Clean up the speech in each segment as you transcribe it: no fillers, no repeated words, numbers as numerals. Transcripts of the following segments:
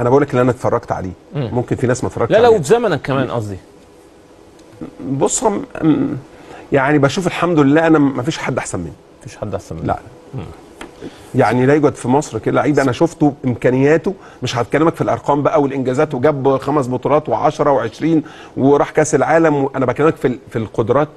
انا بقول لك اللي انا اتفرجت عليه، ممكن في ناس ما اتفرجتش لا عليه. لو في زمنك كمان قصدي. بص يعني بشوف الحمد لله انا ما فيش حد احسن مني. مفيش حد احسن مني. لا يعني لا يوجد في مصر كده لعيب انا شفته امكانياته، مش هتكلمك في الارقام بقى والانجازات وجاب 5 بطولات و10 و20 وراح كاس العالم، انا بكلمك في القدرات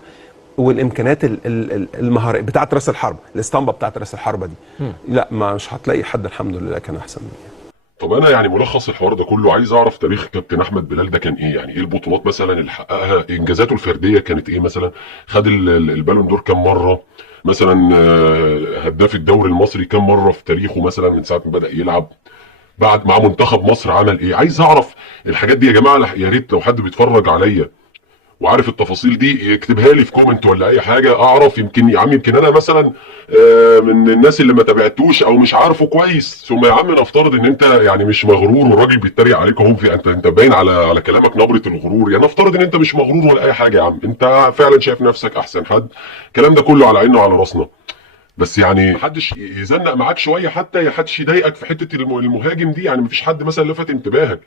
والامكانيات المهاريه بتاعه راس الحربه، الاسطمبه بتاعه راس الحربه دي. لا مش هتلاقي حد الحمد لله كان احسن مني. طب انا يعني ملخص الحوار ده كله عايز اعرف تاريخ كابتن احمد بلال ده كان ايه؟ يعني ايه البطولات مثلا اللي حققها؟ انجازاته الفرديه كانت ايه مثلا؟ خد البالون دور كام مره مثلا؟ هداف الدوري المصري كام مره في تاريخه مثلا من ساعه ما بدأ يلعب؟ بعد مع منتخب مصر عمل ايه؟ عايز اعرف الحاجات دي يا جماعه. يا ريت لو حد بيتفرج عليا وعارف التفاصيل دي يكتبها لي في كومنت ولا اي حاجه اعرف. يمكن يا عم يمكن انا مثلا من الناس اللي ما تابعتوش او مش عارفه كويس. ثم يا عم نفترض ان انت يعني مش مغرور والراجل بيتريق عليك اهو، في انت باين على كلامك نبره الغرور. يعني نفترض ان انت مش مغرور ولا اي حاجه يا عم، انت فعلا شايف نفسك احسن حد. الكلام ده كله على عيننا وعلى راسنا، بس يعني محدش يزنق معاك شويه، حتى محدش يضايقك في حته المهاجم دي. يعني مفيش حد مثلا لفت انتباهك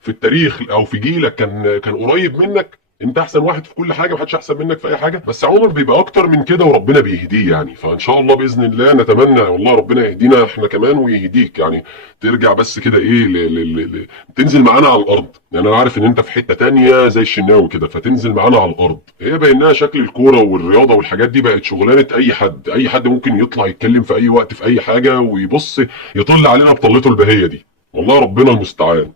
في التاريخ او في جيلك كان قريب منك؟ انت احسن واحد في كل حاجه، محدش احسن منك في اي حاجه. بس عمر بيبقى اكتر من كده وربنا بيهديه يعني. فان شاء الله باذن الله نتمنى والله ربنا يهدينا احنا كمان ويهديك. يعني ترجع بس كده ايه تنزل معانا على الارض. يعني انا عارف ان انت في حته تانية زي الشناوي كده، فتنزل معانا على الارض. هي بينها شكل الكوره والرياضه والحاجات دي بقت شغلانه اي حد. اي حد ممكن يطلع يتكلم في اي وقت في اي حاجه ويبص يطل علينا بطلته البهيه دي. والله ربنا المستعان.